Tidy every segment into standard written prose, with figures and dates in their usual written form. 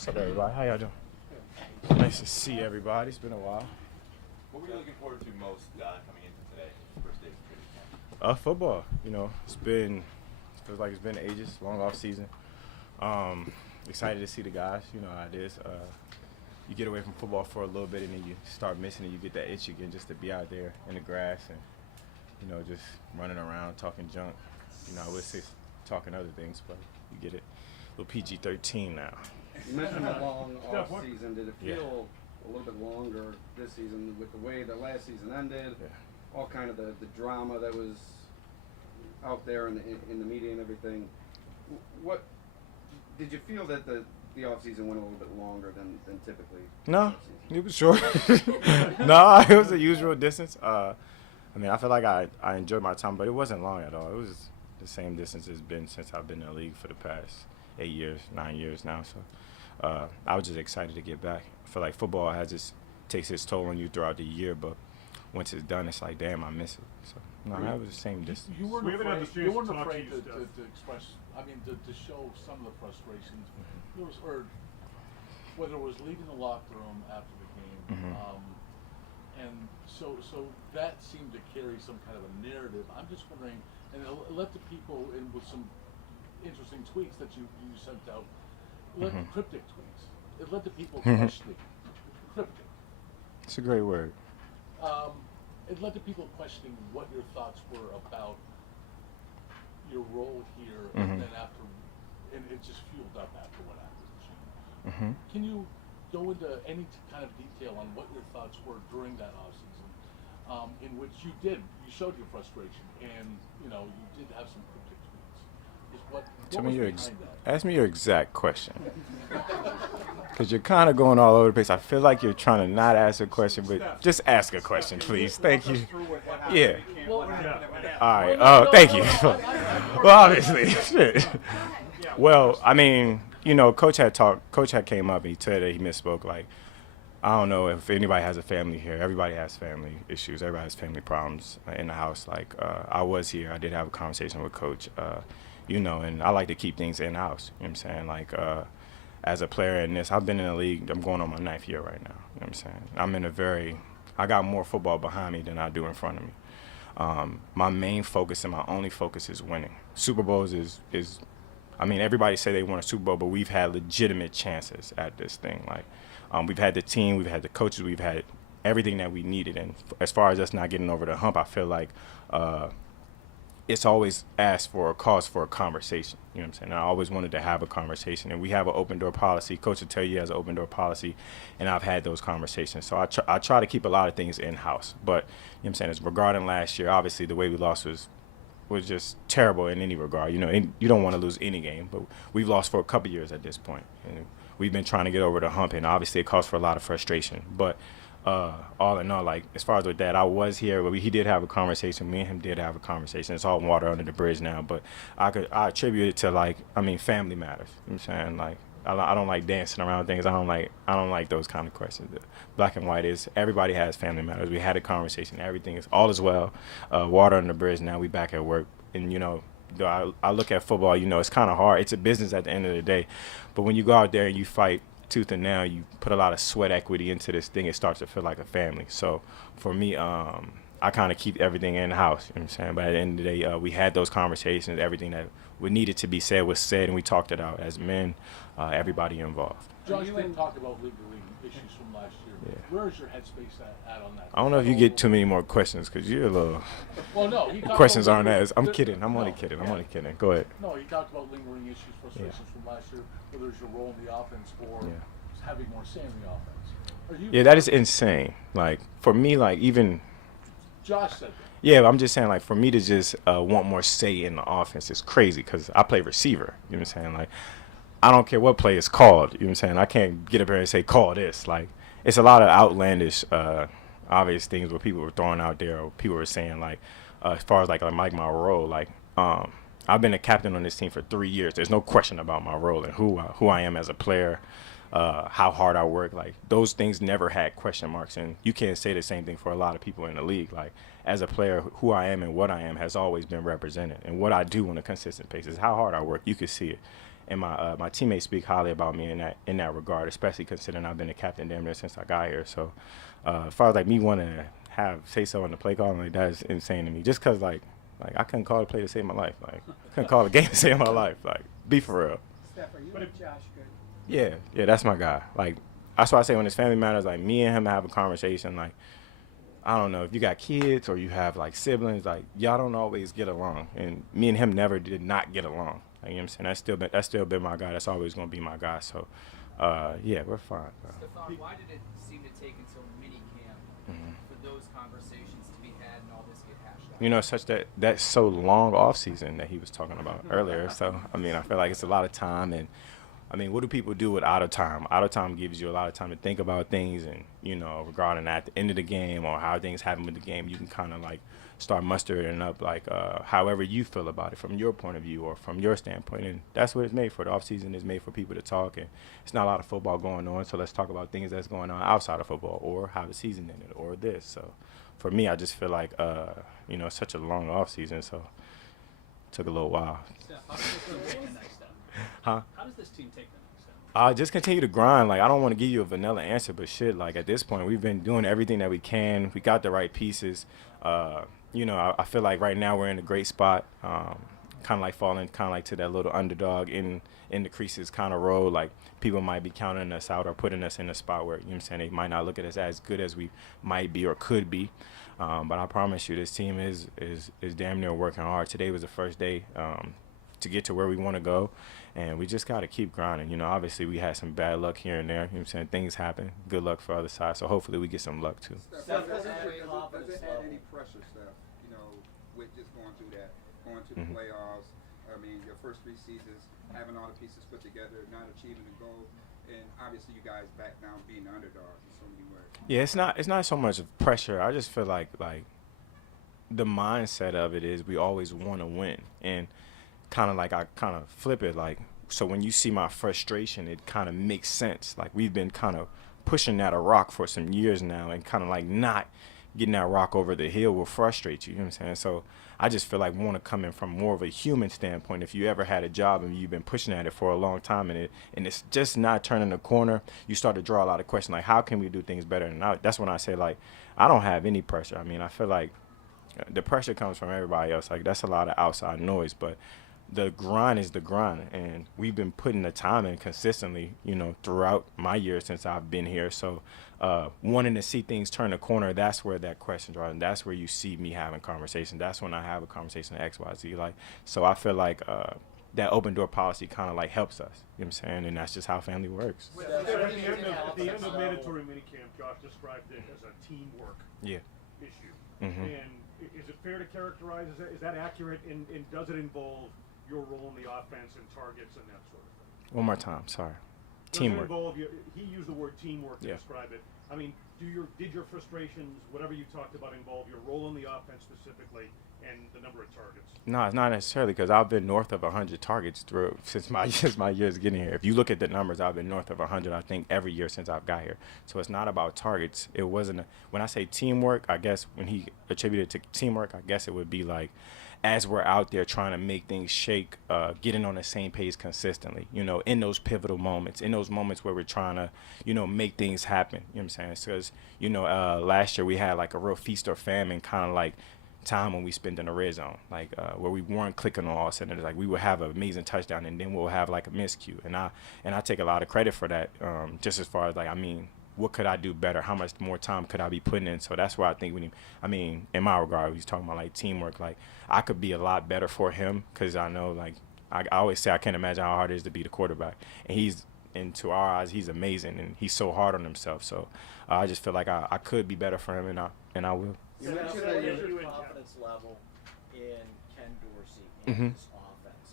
What's up, everybody? How y'all doing? Nice to see everybody. It's been a while. What were you looking forward to most coming into today, first day of training camp? Football. It feels like it's been ages, long off season. Excited to see the guys. You know how it is. You get away from football for a little bit and then you start missing it. You get that itch again just to be out there in the grass and, just running around, talking junk. I would say talking other things, but you get it. A little PG-13 now. You mentioned a long off season. Did it feel a little bit longer this season with the way the last season ended? Yeah. All kind of the drama that was out there in the media and everything. What did you feel that the off season went a little bit longer than typically? No, it was short. No, it was a usual distance. I feel like I enjoyed my time, but it wasn't long at all. It was the same distance it's been since I've been in the league for the past 8 years, 9 years now. So I was just excited to get back. I feel like football takes its toll on you throughout the year, but once it's done, it's like, damn, I miss it. So no, that was the same distance. You weren't afraid to express, to show some of the frustrations. There was, or whether it was leaving the locker room after the game, and so that seemed to carry some kind of a narrative. I'm just wondering, and let the people in with some interesting tweets that you sent out, cryptic tweets. It let the people question cryptic. It's a great word. It led to people questioning what your thoughts were about your role here, and then after, and it just fueled up after what happened. Can you go into any kind of detail on what your thoughts were during that offseason, in which you showed your frustration, and you did have some cryptic tweets? Ask me your exact question. Because you're kind of going all over the place. I feel like you're trying to not ask a question, but just ask a question, please. Thank you. Yeah. All right. Oh, thank you. Well, obviously. Shit. Well, Coach had came up and he said that he misspoke. Like, I don't know if anybody has a family here. Everybody has family issues. Everybody has family problems in the house. Like, I was here. I did have a conversation with Coach. And I like to keep things in-house. You know what I'm saying? Like, as a player in this, I've been in the league. I'm going on my 9th year right now. You know what I'm saying? I got more football behind me than I do in front of me. My main focus and my only focus is winning. Super Bowls is everybody say they want a Super Bowl, but we've had legitimate chances at this thing. Like, we've had the team, we've had the coaches, we've had everything that we needed. And as far as us not getting over the hump, I feel like it's always asked for a cause for a conversation. You know what I'm saying? And I always wanted to have a conversation. And we have an open door policy. Coach will tell you he has an open door policy. And I've had those conversations. So I try to keep a lot of things in-house. But, you know what I'm saying, as regarding last year, obviously the way we lost was just terrible in any regard. You don't want to lose any game. But we've lost for a couple years at this point. And we've been trying to get over the hump. And obviously it calls for a lot of frustration. But all in all, like, as far as with that, I was here, but he did have a conversation. Me and him did have a conversation. It's all water under the bridge now, but I attribute it to family matters. You know what I'm saying? Like, I don't like dancing around things. I don't like those kind of questions. The black and white is everybody has family matters. We had a conversation. Everything is all is well. Water under the bridge. Now we back at work, and I look at football. It's kind of hard. It's a business at the end of the day, but when you go out there and you fight tooth and nail, you put a lot of sweat equity into this thing, it starts to feel like a family. So for me, I kind of keep everything in-house, you know what I'm saying? But at the end of the day, we had those conversations. Everything that needed to be said was said, and we talked it out as men, everybody involved. Josh, you didn't talk about legal issues from last year. Yeah. Where is your headspace at on that? I don't know if you get too many more questions because you're a little. Well, no. Questions aren't as. I'm kidding. I'm only kidding. Go ahead. No, you talked about lingering issues, frustrations from last year, whether it's your role in the offense or having more say in the offense. That is insane. Like, for me, like, even. Josh said that. Yeah, I'm just saying, like, for me to just want more say in the offense is crazy because I play receiver. You know what I'm saying? Like, I don't care what play is called. You know what I'm saying? I can't get up here and say, call this. Like, it's a lot of outlandish, obvious things where people were throwing out there or people were saying, like, as far as, like my role, like, I've been a captain on this team for 3 years. There's no question about my role and who I am as a player, how hard I work. Like, those things never had question marks. And you can't say the same thing for a lot of people in the league. Like, as a player, who I am and what I am has always been represented. And what I do on a consistent basis, how hard I work, you can see it. and my teammates speak highly about me in that regard, especially considering I've been a captain damn near since I got here. So as far as like me wanting to say so on the play call, like that is insane to me. Just cause like I couldn't call a play to save my life. Like I couldn't call a game to save my life. Like be for real. Steph, are you and Josh good? Yeah, that's my guy. Like that's why I say when it's family matters, like me and him have a conversation. Like I don't know if you got kids or you have like siblings, like y'all don't always get along, and me and him never did not get along. Like, you know what I'm saying? That's still been my guy. That's always gonna be my guy. So yeah, we're fine. Stefon, why did it seem to take until minicamp for those conversations to be had and all this get hashed out? You know, that's so long off season that he was talking about earlier. So I mean, I feel like it's a lot of time, and I mean, what do people do with out of time? Out of time gives you a lot of time to think about things, and you know, regarding at the end of the game or how things happen with the game, you can kind of like start mustering up like however you feel about it from your point of view or from your standpoint, and that's what it's made for. The off season is made for people to talk, and it's not a lot of football going on, so let's talk about things that's going on outside of football or how the season ended or this. So for me, I just feel like you know, it's such a long off season, so it took a little while. Steph, how does this team take the next step? Huh? How does this team take the next step? Just continue to grind. Like, I don't want to give you a vanilla answer, but shit, like, at this point, we've been doing everything that we can. We got the right pieces. You know, I feel like right now we're in a great spot, kind of like falling kind of like to that little underdog in the creases kind of role. Like, people might be counting us out or putting us in a spot where, you know what I'm saying, they might not look at us as good as we might be or could be. But I promise you, this team is damn near working hard. Today was the first day to get to where we want to go, and we just got to keep grinding. You know, obviously we had some bad luck here and there. You know what I'm saying? Things happen. Good luck for other side. So hopefully we get some luck too. Steph, does it add any pressure, Steph, you know, with just going through that, going to the playoffs? I mean, your first 3 seasons, having all the pieces put together, not achieving the goal, and obviously you guys back down being the underdogs in so many ways. Yeah, it's not so much of pressure. I just feel like the mindset of it is we always want to win, and kind of like I kind of flip it like, so when you see my frustration, it kind of makes sense. Like, we've been kind of pushing that a rock for some years now, and kind of like not getting that rock over the hill will frustrate you. You know what I'm saying? So I just feel like we want to come in from more of a human standpoint. If you ever had a job and you've been pushing at it for a long time, and it's just not turning the corner, you start to draw a lot of questions like, how can we do things better? And that's when I say, like, I don't have any pressure. I mean, I feel like the pressure comes from everybody else. Like, that's a lot of outside noise, but the grind is the grind, and we've been putting the time in consistently, you know, throughout my years since I've been here. So wanting to see things turn the corner, that's where that question draws, and that's where you see me having conversation. That's when I have a conversation at XYZ. Like, so I feel like that open door policy kind of like helps us, you know what I'm saying? And that's just how family works. At the end of mandatory minicamp, Josh described it as a teamwork issue. Mm-hmm. And is it fair to characterize, is that accurate, and does it involve your role in the offense and targets and that sort of thing? One more time, sorry. Does Teamwork. It involve he used the word teamwork to Yeah. describe it. I mean, did your frustrations, whatever you talked about, involve your role in the offense specifically and the number of targets? No, it's not necessarily, because I've been north of 100 targets through since my years getting here. If you look at the numbers, I've been north of 100, I think, every year since I've got here. So it's not about targets. It wasn't when I say teamwork, I guess when he attributed to teamwork, I guess it would be like, as we're out there trying to make things shake, getting on the same page consistently, you know, in those pivotal moments, in those moments where we're trying to, you know, make things happen. You know what I'm saying? Because, you know, last year we had like a real feast or famine kind of like time when we spent in the red zone, like where we weren't clicking on all cylinders. Like, we would have an amazing touchdown and then we'll have like a miscue. And I take a lot of credit for that, just as far as like, I mean, what could I do better? How much more time could I be putting in? So that's why I think in my regard, he's talking about like teamwork. Like, I could be a lot better for him, because I know, like, I always say I can't imagine how hard it is to be the quarterback. And to our eyes, he's amazing, and he's so hard on himself. So I just feel like I could be better for him, and I will. You mentioned that your confidence level in Ken Dorsey and his offense.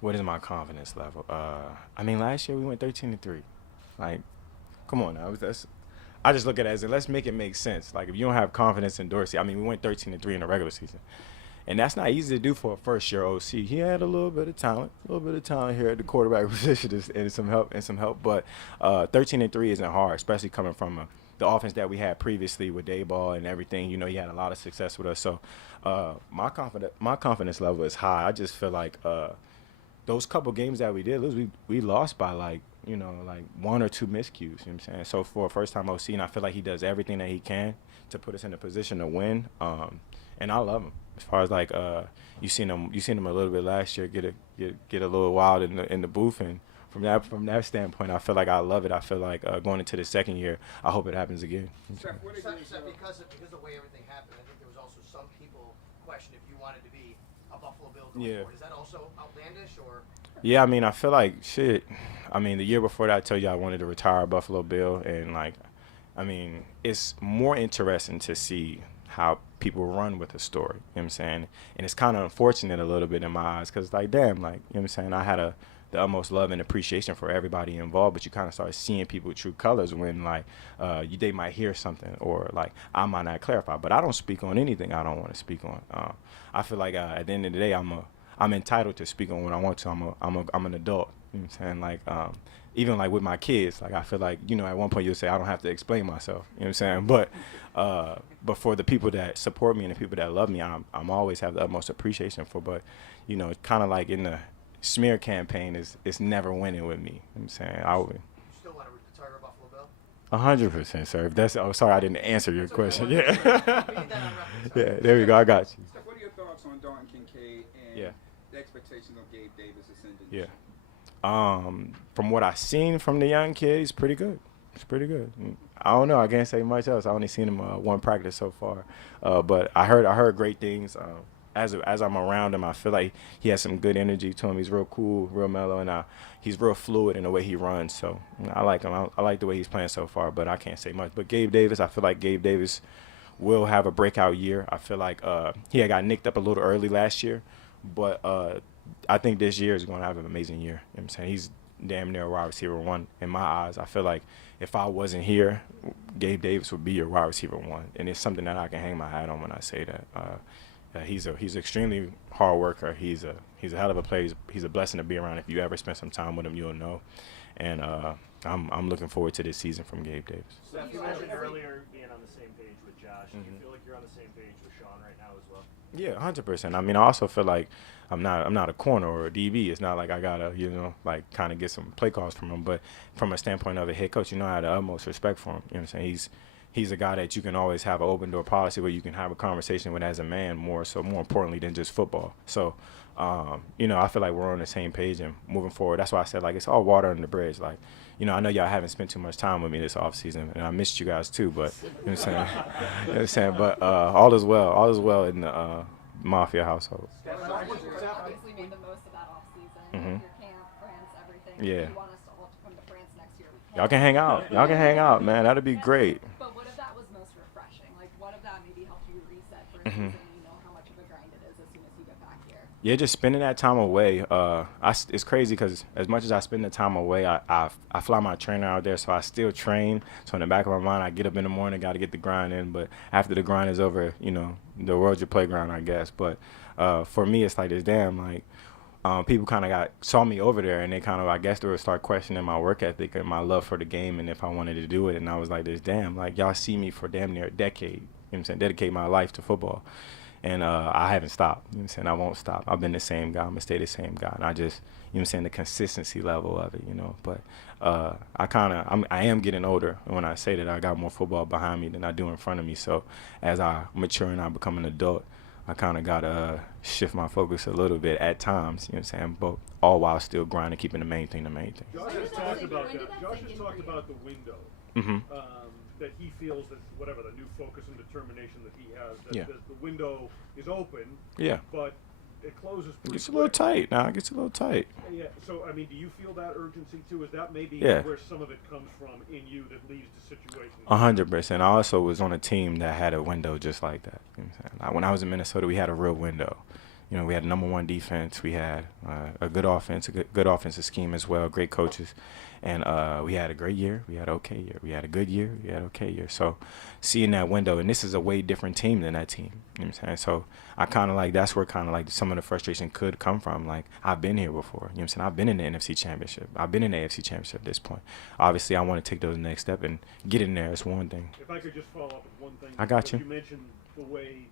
What is my confidence level? I mean, last year we went 13-3. Like, come on now. I just look at it as, let's make it make sense. Like, if you don't have confidence in Dorsey, I mean, we went 13-3 in the regular season. And that's not easy to do for a first-year OC. He had a little bit of talent here at the quarterback position and some help. But 13-3 isn't hard, especially coming from the offense that we had previously with Dayball and everything. You know, he had a lot of success with us. So my confidence level is high. I just feel like those couple games that we did lose, we lost by like one or two miscues. You know what I'm saying? So for a first time OC, and I feel like he does everything that he can to put us in a position to win. And I love him. As far as like you seen him a little bit last year get a little wild in the booth, and from that standpoint, I feel like I love it. I feel like going into the second year, I hope it happens again. Steph, because of the way everything happened, I think there was also some people question if you wanted to be a Buffalo Bill going forward. Is that also outlandish or? Yeah, I mean, I feel like shit. I mean, the year before that, I told you I wanted to retire a Buffalo Bill, and like, I mean, it's more interesting to see how people run with a story. You know what I'm saying? And it's kind of unfortunate a little bit in my eyes because, like, damn, like, you know what I'm saying? I had the utmost love and appreciation for everybody involved, but you kind of start seeing people's true colors when, like, they might hear something or, like, I might not clarify. But I don't speak on anything I don't want to speak on. I feel like at the end of the day, I'm entitled to speak on what I want to. I'm an adult. You know what I'm saying? Like, even like with my kids, like I feel like, at one point you'll say I don't have to explain myself. You know what I'm saying? But for the people that support me and the people that love me, I'm always have the utmost appreciation for. But, it's kind of like in the smear campaign, it's never winning with me. You know what I'm saying? I would. You still want to retire a Buffalo Bill? 100%, sir. If that's, sorry, I didn't answer your question. Yeah. We need that on record. Yeah, there we go. I got you. Steph, what are your thoughts on Dalton Kincaid and the expectations of Gabe Davis ascending? Yeah. From what I've seen from the young kid, he's pretty good. It's pretty good. I don't know. I can't say much else. I only seen him one practice so far, but I heard great things. As I'm around him, I feel like he has some good energy to him. He's real cool, real mellow, and he's real fluid in the way he runs. So I like him. I like the way he's playing so far, but I can't say much. But Gabe Davis, I feel like Gabe Davis will have a breakout year. I feel like he had got nicked up a little early last year, but I think this year is going to have an amazing year. You know what I'm saying? He's damn near a wide receiver one in my eyes. I feel like if I wasn't here, Gabe Davis would be your wide receiver one, and it's something that I can hang my hat on when I say that. He's an extremely hard worker. He's a hell of a player. He's a blessing to be around. If you ever spend some time with him, you'll know. And I'm looking forward to this season from Gabe Davis. Steph, you mentioned earlier being on the same page with Josh. Do you feel like you're on the same page with Sean right now as well? Yeah, 100%. I mean, I also feel like I'm not a corner or a DB. It's not like I gotta, like kind of get some play calls from him. But from a standpoint of a head coach, I have the utmost respect for him. You know what I'm saying? He's a guy that you can always have an open door policy where you can have a conversation with as a man more importantly than just football. So, I feel like we're on the same page and moving forward. That's why I said, like, it's all water under the bridge. Like, I know y'all haven't spent too much time with me this offseason, and I missed you guys too, but, you know what I'm saying? You know what I'm saying? But all is well in the Mafia household. Obviously made the most of that offseason. Your camp, France, everything. Yeah. If you want us to all come to France next year, we can. Y'all can hang out, man. That'd be great. But what if that was most refreshing? Like, what if that maybe helped you reset for a season? You know how much of a grind it is as soon as you get back here. Yeah, just spending that time away. It's crazy because as much as I spend the time away, I fly my trainer out there, so I still train. So in the back of my mind, I get up in the morning, got to get the grind in. But after the grind is over, the world's your playground, I guess. But for me, it's like this damn, like, people kind of saw me over there, and they kind of, I guess, they would start questioning my work ethic and my love for the game and if I wanted to do it. And I was like, this damn, like, y'all see me for damn near a decade. You know what I'm saying? Dedicate my life to football. And I haven't stopped. You know what I'm saying? I won't stop. I've been the same guy. I'm going to stay the same guy. And I just, you know what I'm saying, the consistency level of it, But I am getting older. And when I say that, I got more football behind me than I do in front of me. So as I mature and I become an adult, I kind of got to shift my focus a little bit at times, you know what I'm saying, but all while still grinding, keeping the main thing the main thing. Josh has talked about that. Josh has talked about the window, that he feels that whatever the new focus and determination that he has, that the window is open, but it closes pretty It gets a little tight now. It gets a little tight. Yeah, so, I mean, do you feel that urgency, too? Is that maybe where some of it comes from in you that leads to situations? 100%. I also was on a team that had a window just like that. You know what I'm saying? Like when I was in Minnesota, we had a real window. We had number one defense. We had a good offense, a good offensive scheme as well, great coaches. And we had a great year. We had an okay year. We had a good year. We had an okay year. So seeing that window, and this is a way different team than that team. You know what I'm saying? So I kind of like, that's where kind of like some of the frustration could come from. Like, I've been here before. You know what I'm saying? I've been in the NFC Championship. I've been in the AFC Championship at this point. Obviously, I want to take those next step and get in there. It's one thing. If I could just follow up with one thing. I got you. You mentioned the way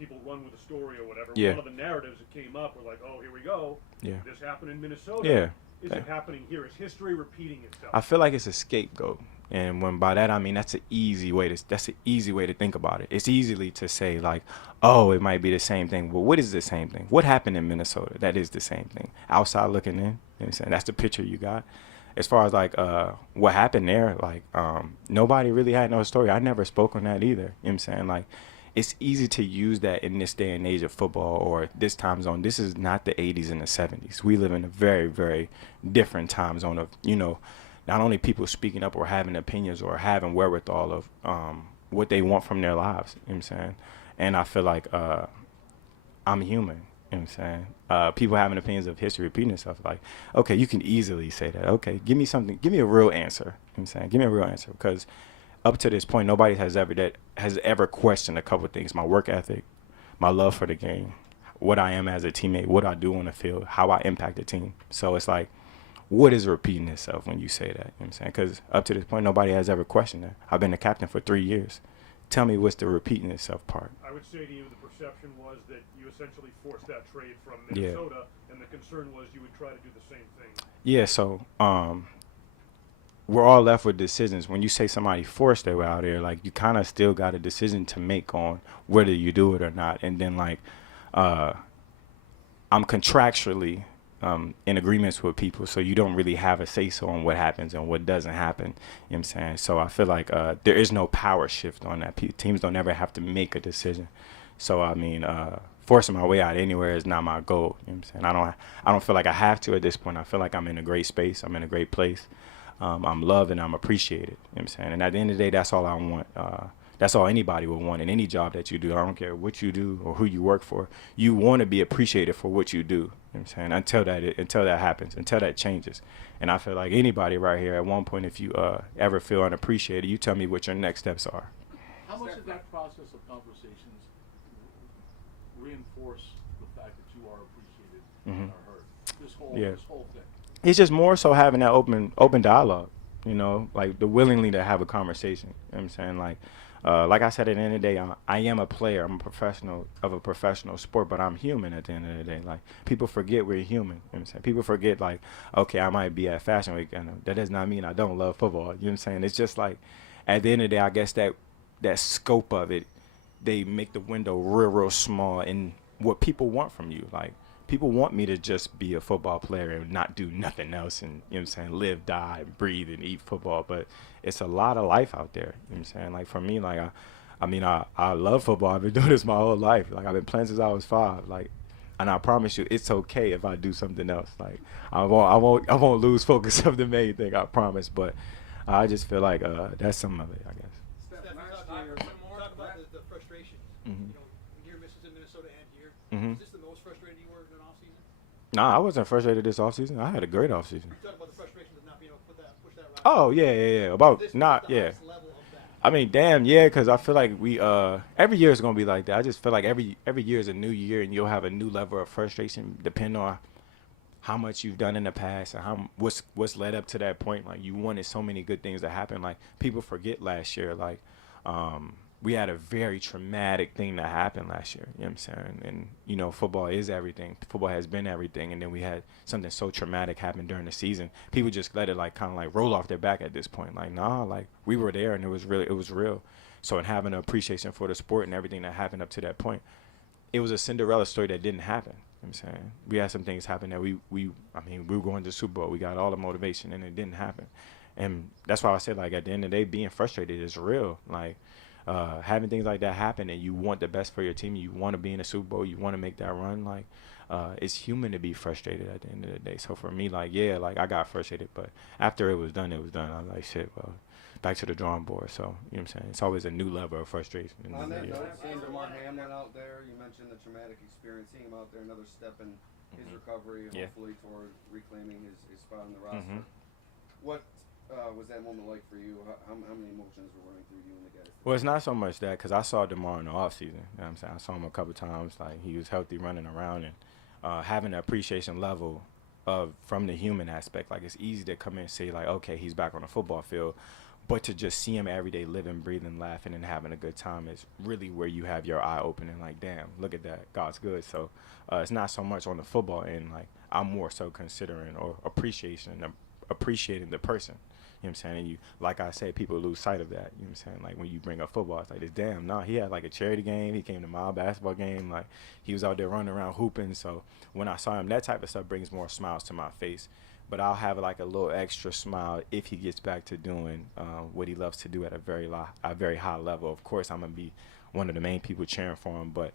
people run with a story or whatever. Yeah. One of the narratives that came up were like, oh, here we go. Yeah. This happened in Minnesota. Yeah. Is it happening here? Is history repeating itself? I feel like it's a scapegoat, and when by that I mean that's an easy way to think about it. It's easily to say like, oh, it might be the same thing. But what is the same thing? What happened in Minnesota? That is the same thing. Outside looking in, you know what I'm saying? That's the picture you got. As far as like what happened there, like nobody really had no story. I never spoke on that either. You know what I'm saying? Like, it's easy to use that in this day and age of football or this time zone. This is not the 80s and the 70s. We live in a very, very different time zone of, you know, not only people speaking up or having opinions or having wherewithal of what they want from their lives. You know what I'm saying? And I feel like I'm human. You know what I'm saying? People having opinions of history repeating itself. Like, okay, you can easily say that. Okay, give me a real answer. You know what I'm saying? Give me a real answer, because up to this point, nobody has ever questioned a couple of things: my work ethic, my love for the game, what I am as a teammate, what I do on the field, how I impact the team. So it's like, what is repeating itself when you say that? You know what I'm saying? Because up to this point, nobody has ever questioned that. I've been the captain for 3 years. Tell me what's the repeating itself part. I would say to you the perception was that you essentially forced that trade from Minnesota, and the concern was you would try to do the same thing. Yeah, so we're all left with decisions. When you say somebody forced their way out there, like, you kind of still got a decision to make on whether you do it or not. And then, like, I'm contractually in agreements with people, so you don't really have a say-so on what happens and what doesn't happen. You know what I'm saying? So I feel like there is no power shift on that. Teams don't ever have to make a decision. So, I mean, forcing my way out anywhere is not my goal. You know what I'm saying? I don't feel like I have to at this point. I feel like I'm in a great space. I'm in a great place. I'm loved and I'm appreciated. You know what I'm saying? And at the end of the day, that's all I want. That's all anybody would want in any job that you do. I don't care what you do or who you work for. You want to be appreciated for what you do. You know what I'm saying? Until that happens, until that changes. And I feel like anybody right here at one point, if you ever feel unappreciated, you tell me what your next steps are. How much did that process of conversations reinforce the fact that you are appreciated and are heard? This whole thing. It's just more so having that open dialogue, you know, like the willingly to have a conversation. You know what I'm saying? Like I said, at the end of the day, I am a player. I'm a professional of a professional sport, but I'm human at the end of the day. Like, people forget we're human. You know what I'm saying? People forget, like, okay, I might be at Fashion Week, and that does not mean I don't love football. You know what I'm saying? It's just like, at the end of the day, I guess that scope of it, they make the window real small in what people want from you. Like, people want me to just be a football player and not do nothing else and, you know what I'm saying, live, die, breathe, and eat football. But it's a lot of life out there. You know what I'm saying? Like, for me, like, I love football. I've been doing this my whole life. Like, I've been playing since I was 5. Like, and I promise you, it's okay if I do something else. Like, I won't lose focus of the main thing, I promise. But I just feel like that's some of it, I guess. Steph, talk about the frustration. Mm-hmm. You know, near misses in Minnesota and here. Mm-hmm. Is this the most frustrated you were in an offseason? Nah, I wasn't frustrated this offseason. I had a great offseason. You talk about the frustrations of not being able to push that right. Oh, yeah. About not, yeah. I mean, damn, yeah, because I feel like we every year is gonna be like that. I just feel like every year is a new year, and you'll have a new level of frustration depending on how much you've done in the past and what's led up to that point. Like, you wanted so many good things to happen. Like, people forget last year. Like, we had a very traumatic thing that happened last year. You know what I'm saying? And, you know, football is everything. Football has been everything. And then we had something so traumatic happen during the season. People just let it, like, kind of like roll off their back at this point. Like, nah, like, we were there and it was real. So in having an appreciation for the sport and everything that happened up to that point, it was a Cinderella story that didn't happen. You know what I'm saying? We had some things happen that we were going to the Super Bowl. We got all the motivation and it didn't happen. And that's why I said, like, at the end of the day, being frustrated is real. Like, having things like that happen and you want the best for your team, you want to be in a Super Bowl, you want to make that run, like, it's human to be frustrated at the end of the day. So for me, like, yeah, like, I got frustrated, but after it was done. I was like, shit, well, back to the drawing board. So, you know what I'm saying? It's always a new level of frustration. On that note, seeing DeMar Hamlin out there, you mentioned the traumatic experience, seeing him out there, another step in his recovery, hopefully toward reclaiming his spot on the roster. What was that moment like for you? How many emotions were running through you and the guys? Well, it's not so much that, because I saw DeMar in the offseason. You know what I'm saying? I saw him a couple times. Like, he was healthy, running around, and having the appreciation level from the human aspect. Like, it's easy to come in and say, like, okay, he's back on the football field. But to just see him every day living, breathing, laughing, and having a good time is really where you have your eye opening. Like, damn, look at that. God's good. So it's not so much on the football end. Like, I'm more so considering or appreciating the person. You know what I'm saying? And you, like I said, people lose sight of that. You know what I'm saying? Like, when you bring up football, it's like, this damn, no, he had like a charity game. He came to my basketball game. Like, he was out there running around hooping. So when I saw him, that type of stuff brings more smiles to my face. But I'll have like a little extra smile if he gets back to doing what he loves to do at a very high level. Of course, I'm going to be one of the main people cheering for him. But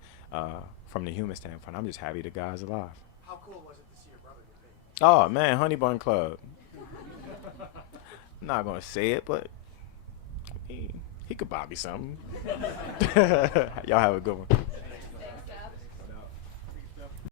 from the human standpoint, I'm just happy the guy's alive. How cool was it to see your brother get paid? Oh, man, Honey Bun Club. I'm not going to say it, but he could buy me something. Y'all have a good one.